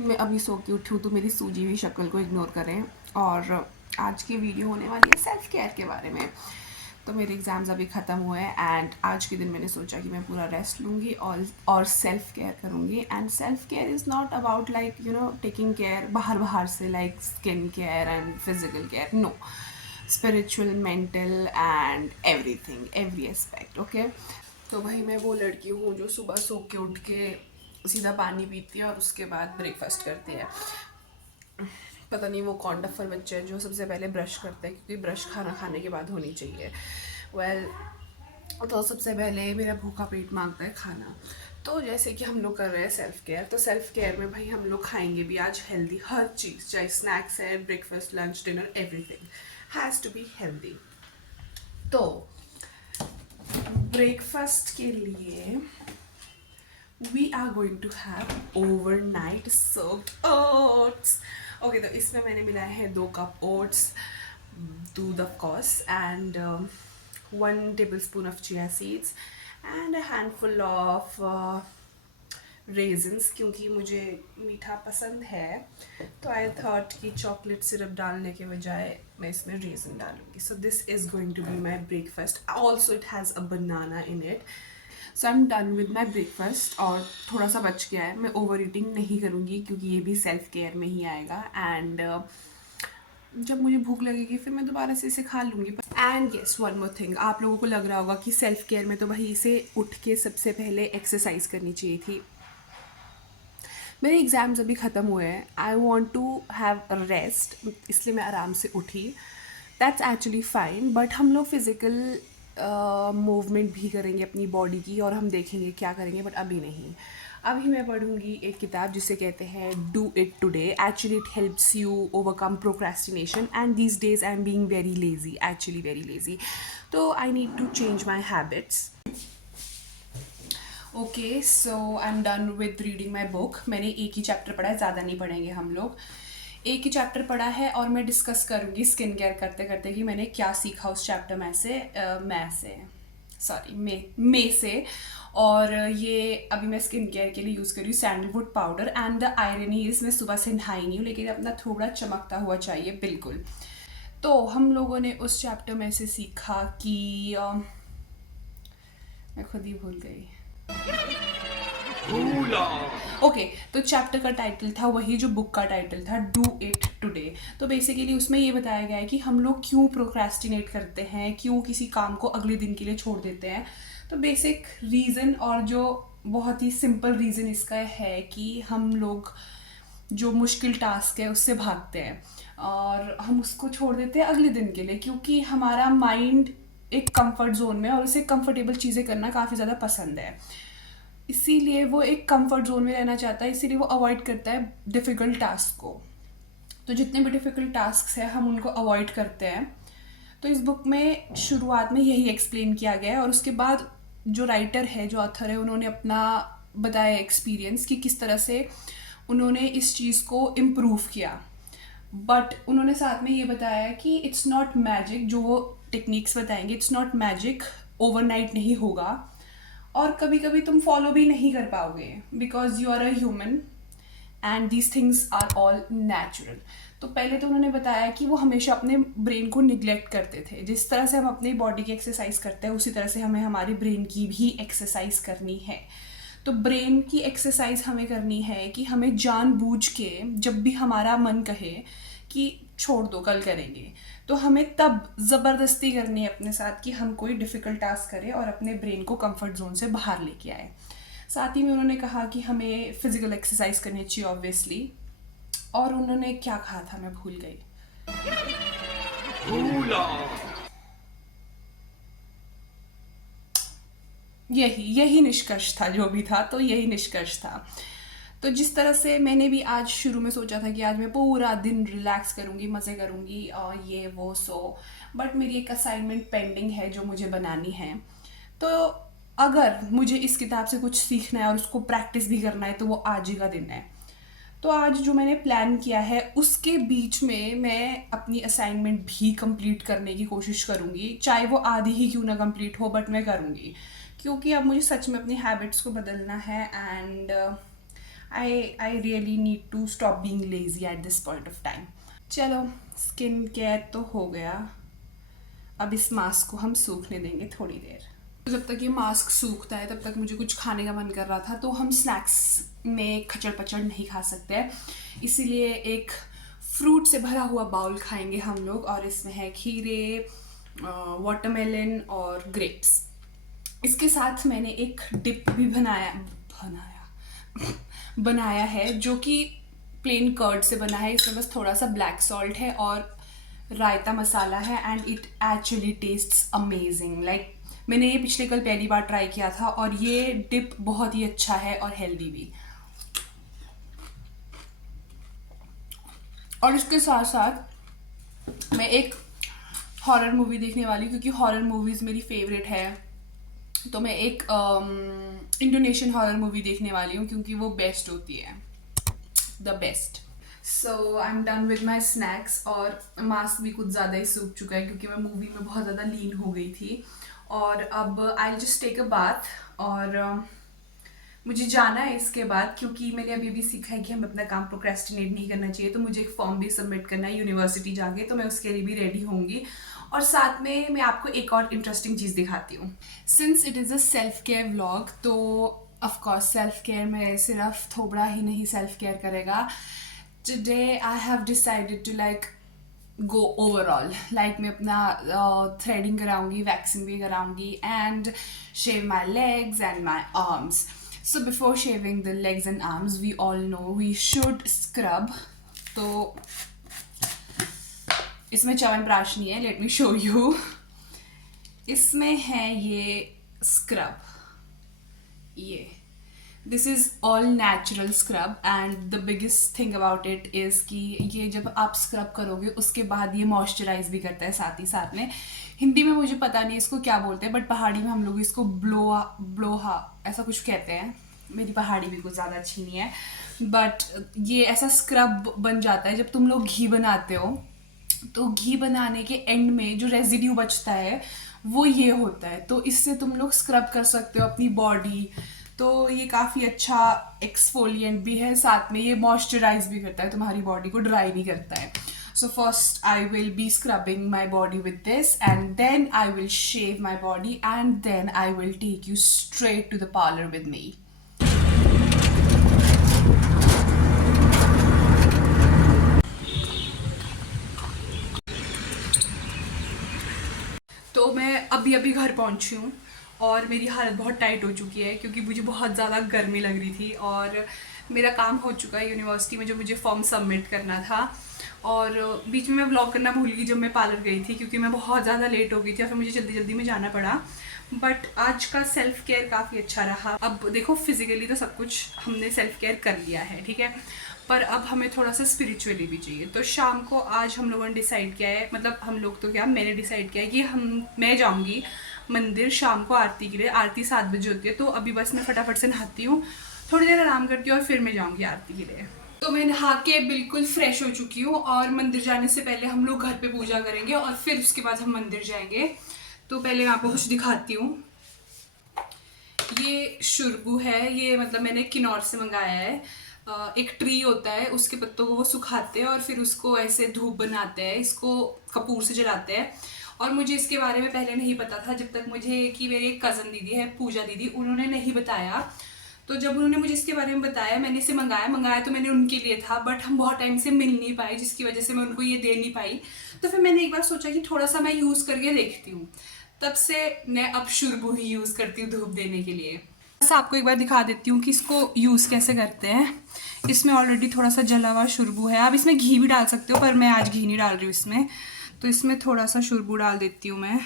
मैं अभी सो के उठी हूँ तो मेरी सूजी हुई शक्ल को इग्नोर करें। और आज की वीडियो होने वाली है सेल्फ़ केयर के बारे में। तो मेरे एग्ज़ाम्स अभी ख़त्म हुए हैं एंड आज के दिन मैंने सोचा कि मैं पूरा रेस्ट लूँगी और सेल्फ़ केयर करूँगी। And self care is not about like taking care बाहर बाहर से, like skin care and physical care. No, spiritual, mental and everything, every aspect. Okay, तो भाई मैं वो लड़की हूँ जो सुबह सो के उठ के सीधा पानी पीती है और उसके बाद ब्रेकफास्ट करती है। पता नहीं वो कौन डफर बच्चे हैं जो सबसे पहले ब्रश करते हैं, क्योंकि ब्रश खाना खाने के बाद होनी चाहिए। वेल, तो सबसे पहले मेरा भूखा पेट मांगता है खाना। तो जैसे कि हम लोग कर रहे हैं सेल्फ केयर, तो सेल्फ केयर में भाई हम लोग खाएंगे भी आज हेल्दी हर चीज़, चाहे स्नैक्स है, breakfast, lunch, dinner, everything has to be healthy. तो ब्रेकफास्ट के लिए we are going to have overnight soaked oats. Okay, तो इसमें मैंने मिलाया है 2 कप oats, दूध of course, and 1 tablespoon of chia seeds and a handful of raisins, क्योंकि मुझे मीठा पसंद है। तो आई थॉट कि चॉकलेट सिरप डालने के बजाय मैं इसमें रेजिन डालूंगी। So this is going to be my breakfast. Also it has a banana in it. So I am done with my breakfast और थोड़ा सा बच गया है। मैं ओवर ईटिंग नहीं करूँगी क्योंकि ये भी सेल्फ केयर में ही आएगा। एंड जब मुझे भूख लगेगी फिर मैं दोबारा से इसे खा लूँगी। And yes, one more thing, आप लोगों को लग रहा होगा कि सेल्फ केयर में तो भाई इसे उठ के सबसे पहले एक्सरसाइज करनी चाहिए थी। मेरे एग्ज़ाम्स अभी ख़त्म हुए हैं, I want to have rest, इसलिए मैं आराम से उठी। दैट्स एक्चुअली फ़ाइन, बट हम लोग फ़िज़िकल मूवमेंट भी करेंगे अपनी बॉडी की और हम देखेंगे क्या करेंगे, बट अभी नहीं। अभी मैं पढ़ूंगी एक किताब जिसे कहते हैं do it today. Actually it helps you overcome procrastination and these days I am being very lazy, actually very lazy. तो I need to change my habits. Okay, so I am done with reading my book. मैंने एक ही chapter पढ़ा है, ज़्यादा नहीं पढ़ेंगे हम लोग। एक ही चैप्टर पढ़ा है और मैं डिस्कस करूँगी स्किन केयर करते करते कि मैंने क्या सीखा उस चैप्टर में से। और ये अभी मैं स्किन केयर के लिए यूज़ कर रही हूँ sandalwood powder. And the irony is मैं सुबह से नहाई नहीं हूँ, लेकिन अपना थोड़ा चमकता हुआ चाहिए बिल्कुल। तो हम लोगों ने उस चैप्टर में से सीखा कि मैं खुद ही भूल गई। ओके, तो चैप्टर का टाइटल था वही जो बुक का टाइटल था, डू इट टुडे। तो बेसिकली उसमें ये बताया गया है कि हम लोग क्यों प्रोक्रेस्टिनेट करते हैं, क्यों किसी काम को अगले दिन के लिए छोड़ देते हैं। तो बेसिक रीज़न और जो बहुत ही सिंपल रीज़न इसका है कि हम लोग जो मुश्किल टास्क है उससे भागते हैं और हम उसको छोड़ देते हैं अगले दिन के लिए, क्योंकि हमारा माइंड एक कंफर्ट जोन में और उसे कंफर्टेबल चीज़ें करना काफ़ी ज़्यादा पसंद है। इसीलिए वो एक कंफर्ट जोन में रहना चाहता है, इसीलिए वो अवॉइड करता है डिफ़िकल्ट टास्क को। तो जितने भी डिफ़िकल्ट टास्क हैं हम उनको अवॉइड करते हैं। तो इस बुक में शुरुआत में यही एक्सप्लेन किया गया है और उसके बाद जो राइटर है, जो ऑथर है, उन्होंने अपना बताया एक्सपीरियंस कि किस तरह से उन्होंने इस चीज़ को इम्प्रूव किया। बट उन्होंने साथ में ये बताया कि इट्स नॉट मैजिक, जो वो टेक्निक्स बताएंगे इट्स नॉट मैजिक, ओवरनाइट नहीं होगा और कभी कभी तुम फॉलो भी नहीं कर पाओगे, because you are a human and these things are all natural. तो पहले तो उन्होंने बताया कि वो हमेशा अपने ब्रेन को निग्लेक्ट करते थे। जिस तरह से हम अपनी बॉडी की एक्सरसाइज करते हैं उसी तरह से हमें हमारी ब्रेन की भी एक्सरसाइज करनी है। तो ब्रेन की एक्सरसाइज हमें करनी है कि हमें जानबूझ के जब भी हमारा मन कहे कि छोड़ दो कल करेंगे, तो हमें तब ज़बरदस्ती करनी है अपने साथ कि हम कोई डिफ़िकल्ट टास्क करें और अपने ब्रेन को कंफर्ट जोन से बाहर लेके आए। साथ ही में उन्होंने कहा कि हमें फिजिकल एक्सरसाइज करनी चाहिए ऑब्वियसली। और उन्होंने क्या कहा था मैं भूल गई। यही निष्कर्ष था, जो भी था तो यही निष्कर्ष था। तो जिस तरह से मैंने भी आज शुरू में सोचा था कि आज मैं पूरा दिन रिलैक्स करूँगी, मज़े करूँगी और ये वो सो, बट मेरी एक असाइनमेंट पेंडिंग है जो मुझे बनानी है। तो अगर मुझे इस किताब से कुछ सीखना है और उसको प्रैक्टिस भी करना है तो वो आज ही का दिन है। तो आज जो मैंने प्लान किया है उसके बीच में मैं अपनी असाइनमेंट भी कंप्लीट करने की कोशिश करूँगी, चाहे वो आधी ही क्यों ना कंप्लीट हो, बट मैं करूँगी। क्योंकि अब मुझे सच में अपनी हैबिट्स को बदलना है and I really need to stop being lazy at this point of time. चलो, स्किन केयर तो हो गया, अब इस मास्क को हम सूखने देंगे थोड़ी देर। तो जब तक ये मास्क सूखता है तब तक मुझे कुछ खाने का मन कर रहा था, तो हम स्नैक्स में खचड़ पचड़ नहीं खा सकते हैं, इसीलिए एक फ्रूट से भरा हुआ बाउल खाएंगे हम लोग, और इसमें है खीरे, वाटरमेलन और ग्रेप्स। इसके साथ मैंने एक डिप भी बनाया है जो कि प्लेन कर्ड से बना है। इसमें बस थोड़ा सा ब्लैक सॉल्ट है और रायता मसाला है, and it actually tests amazing. Like मैंने ये पिछले कल पहली बार ट्राई किया था, और ये डिप बहुत ही अच्छा है और हेल्दी भी। और इसके साथ साथ मैं एक हॉरर मूवी देखने वाली हूँ, क्योंकि हॉरर मूवीज़ मेरी फेवरेट है। तो मैं एक इंडोनेशियन हॉरर मूवी देखने वाली हूँ, क्योंकि वो बेस्ट होती है, the best. So I am done with my snacks, और मास्क भी कुछ ज़्यादा ही सूख चुका है क्योंकि मैं मूवी में बहुत ज़्यादा लीन हो गई थी। और अब I just take a bath, और मुझे जाना है इसके बाद, क्योंकि मैंने अभी भी सीखा है कि हमें अपना काम प्रोक्रेस्टिनेट नहीं करना चाहिए। तो मुझे एक फॉर्म भी सबमिट करना है यूनिवर्सिटी जाके, तो मैं उसके लिए भी रेडी होंगी। और साथ में मैं आपको एक और इंटरेस्टिंग चीज़ दिखाती हूँ। Since it is a self care vlog, तो ऑफकोर्स सेल्फ केयर में सिर्फ थोबड़ा ही नहीं सेल्फ केयर करेगा। Today I have decided to like go overall, like मैं अपना थ्रेडिंग कराऊंगी, वैक्सिंग भी कराऊंगी, and shave my legs and my arms. So before shaving the legs and arms, we all know we should scrub. तो इसमें च्यवनप्राश नहीं है, let me show you. इसमें है ये स्क्रब, ये this is all natural scrub, and the biggest thing about it is कि ये जब आप स्क्रब करोगे उसके बाद ये मॉइस्चराइज भी करता है साथ ही साथ में। हिंदी में मुझे पता नहीं इसको क्या बोलते हैं, बट पहाड़ी में हम लोग इसको ब्लोहा ऐसा कुछ कहते हैं। मेरी पहाड़ी भी कुछ ज़्यादा अच्छी नहीं है, बट ये ऐसा स्क्रब बन जाता है जब तुम लोग घी बनाते हो, तो घी बनाने के एंड में जो रेजिड्यू बचता है वो ये होता है। तो इससे तुम लोग स्क्रब कर सकते हो अपनी बॉडी। तो ये काफ़ी अच्छा एक्सफोलिएंट भी है, साथ में ये मॉइस्चराइज भी करता है, तुम्हारी बॉडी को ड्राई भी करता है। So first I will be scrubbing my body with this, and then I will shave my body, and then I will take you straight to the parlor with me. तो मैं अभी अभी घर पहुंची हूँ, और मेरी हालत बहुत टाइट हो चुकी है क्योंकि मुझे बहुत ज़्यादा गर्मी लग रही थी, और मेरा काम हो चुका है यूनिवर्सिटी में जो मुझे फॉर्म सबमिट करना था। और बीच में मैं व्लॉग करना भूल गई जब मैं पार्लर गई थी, क्योंकि मैं बहुत ज़्यादा लेट हो गई थी और फिर मुझे जल्दी जल्दी में जाना पड़ा। बट आज का सेल्फ केयर काफ़ी अच्छा रहा। अब देखो, फिजिकली तो सब कुछ हमने सेल्फ केयर कर लिया है, ठीक है, पर अब हमें थोड़ा सा स्पिरिचुअली भी चाहिए। तो शाम को आज हम लोगों ने डिसाइड किया है, मतलब हम लोग तो क्या, मैंने डिसाइड किया है कि मैं जाऊँगी मंदिर शाम को आरती के लिए। आरती 7 बजे होती है, तो अभी बस मैं फटाफट से नहाती हूँ, थोड़ी देर आराम करती हूँ, और फिर मैं जाऊँगी आरती के लिए। तो मैं नहा के बिल्कुल फ्रेश हो चुकी हूँ, और मंदिर जाने से पहले हम लोग घर पे पूजा करेंगे, और फिर उसके बाद हम मंदिर जाएंगे। तो पहले मैं आपको कुछ दिखाती हूँ। ये शुरबू है, ये मतलब मैंने किन्नौर से मंगाया है। एक ट्री होता है, उसके पत्तों को वो सुखाते हैं और फिर उसको ऐसे धूप बनाते हैं, इसको कपूर से जलाते हैं। और मुझे इसके बारे में पहले नहीं पता था, जब तक मुझे कि मेरी एक कज़न दीदी है, पूजा दीदी, उन्होंने नहीं बताया। तो जब उन्होंने मुझे इसके बारे में बताया, मैंने इसे मंगाया तो मैंने उनके लिए था, बट हम बहुत टाइम से मिल नहीं पाए, जिसकी वजह से मैं उनको ये दे नहीं पाई। तो फिर मैंने एक बार सोचा कि थोड़ा सा मैं यूज़ करके देखती हूँ, तब से मैं अब शुरबू ही यूज़ करती हूँ धूप देने के लिए। बस आपको एक बार दिखा देती हूँ कि इसको यूज़ कैसे करते हैं। इसमें ऑलरेडी थोड़ा सा जला हुआ शुरबू है, आप इसमें घी भी डाल सकते हो, पर मैं आज घी नहीं डाल रही हूँ इसमें। तो इसमें थोड़ा सा शुरबू डाल देती हूँ मैं,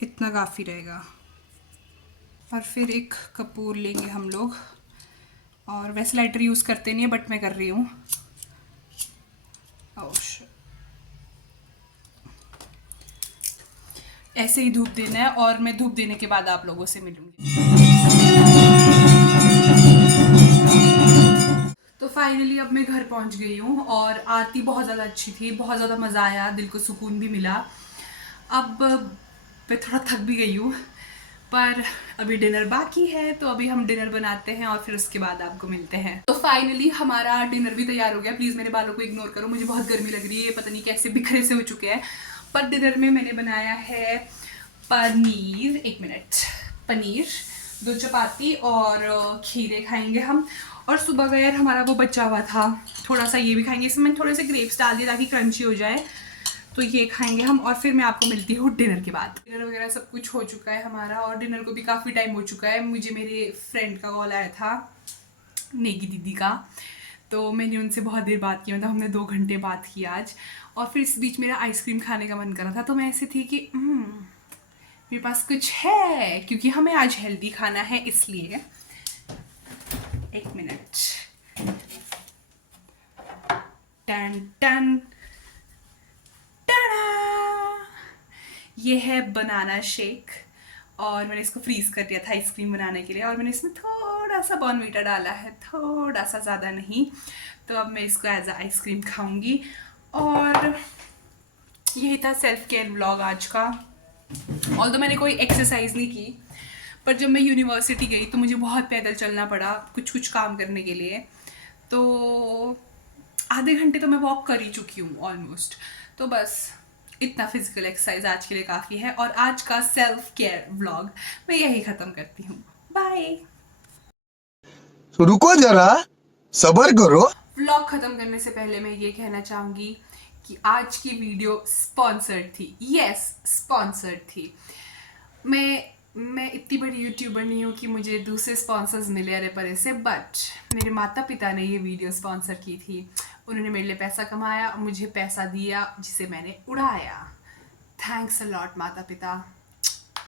इतना काफ़ी रहेगा। और फिर एक कपूर लेंगे हम लोग, और वैसे लाइटर यूज़ करते नहीं है, बट मैं कर रही हूँ। ऐसे ही धूप देना है, और मैं धूप देने के बाद आप लोगों से मिलूंगी। तो फाइनली अब मैं घर पहुंच गई हूँ, और आरती बहुत ज़्यादा अच्छी थी, बहुत ज़्यादा मज़ा आया, दिल को सुकून भी मिला। अब मैं थोड़ा थक भी गई हूँ, पर अभी डिनर बाकी है, तो अभी हम डिनर बनाते हैं और फिर उसके बाद आपको मिलते हैं। तो फाइनली हमारा डिनर भी तैयार हो गया। प्लीज़ मेरे बालों को इग्नोर करो, मुझे बहुत गर्मी लग रही है, पता नहीं कैसे बिखरे से हो चुके हैं। पर डिनर में मैंने बनाया है पनीर, एक मिनट, पनीर, 2 चपाती और खीरे खाएंगे हम। और सुबह का यार हमारा वो बचा हुआ था, थोड़ा सा ये भी खाएंगे। इसमें मैंने थोड़े से ग्रेप्स डाल दिए ताकि क्रंची हो जाए, तो ये खाएंगे हम। और फिर मैं आपको मिलती हूँ डिनर के बाद। डिनर वगैरह सब कुछ हो चुका है हमारा, और डिनर को भी काफ़ी टाइम हो चुका है। मुझे मेरे फ्रेंड का कॉल आया था, नेगी दीदी का, तो मैंने उनसे बहुत देर बात की, मतलब हमने 2 घंटे बात की आज। और फिर इस बीच मेरा आइसक्रीम खाने का मन कर रहा था, तो मैं ऐसे थी कि मेरे पास कुछ है, क्योंकि हमें आज हेल्दी खाना है इसलिए। एक मिनट, टन टन, ये है बनाना शेक, और मैंने इसको फ्रीज़ कर दिया था आइसक्रीम बनाने के लिए। और मैंने इसमें थोड़ा सा बॉर्नवीटा डाला है, थोड़ा सा, ज़्यादा नहीं। तो अब मैं इसको एज अ आइसक्रीम खाऊंगी। और यही था सेल्फ केयर व्लॉग आज का। ऑल्दो मैंने कोई एक्सरसाइज नहीं की, पर जब मैं यूनिवर्सिटी गई तो मुझे बहुत पैदल चलना पड़ा कुछ कुछ काम करने के लिए। तो आधे घंटे तो मैं वॉक कर ही चुकी हूँ ऑलमोस्ट। तो बस इतना फिजिकल एक्सरसाइज आज के लिए काफ़ी है। और आज का सेल्फ केयर व्लॉग मैं यही ख़त्म करती हूँ। बाय। तो रुको जरा, सबर करो। व्लॉग ख़त्म करने से पहले मैं ये कहना चाहूँगी कि आज की वीडियो स्पॉन्सर्ड थी। यस, स्पॉन्सर्ड थी। मैं इतनी बड़ी यूट्यूबर नहीं हूँ कि मुझे दूसरे स्पॉन्सर्स मिले अरे परे से, बट मेरे माता पिता ने ये वीडियो स्पॉन्सर की थी। उन्होंने मेरे लिए पैसा कमाया, मुझे पैसा दिया जिसे मैंने उड़ाया। थैंक्स अ लॉट माता पिता।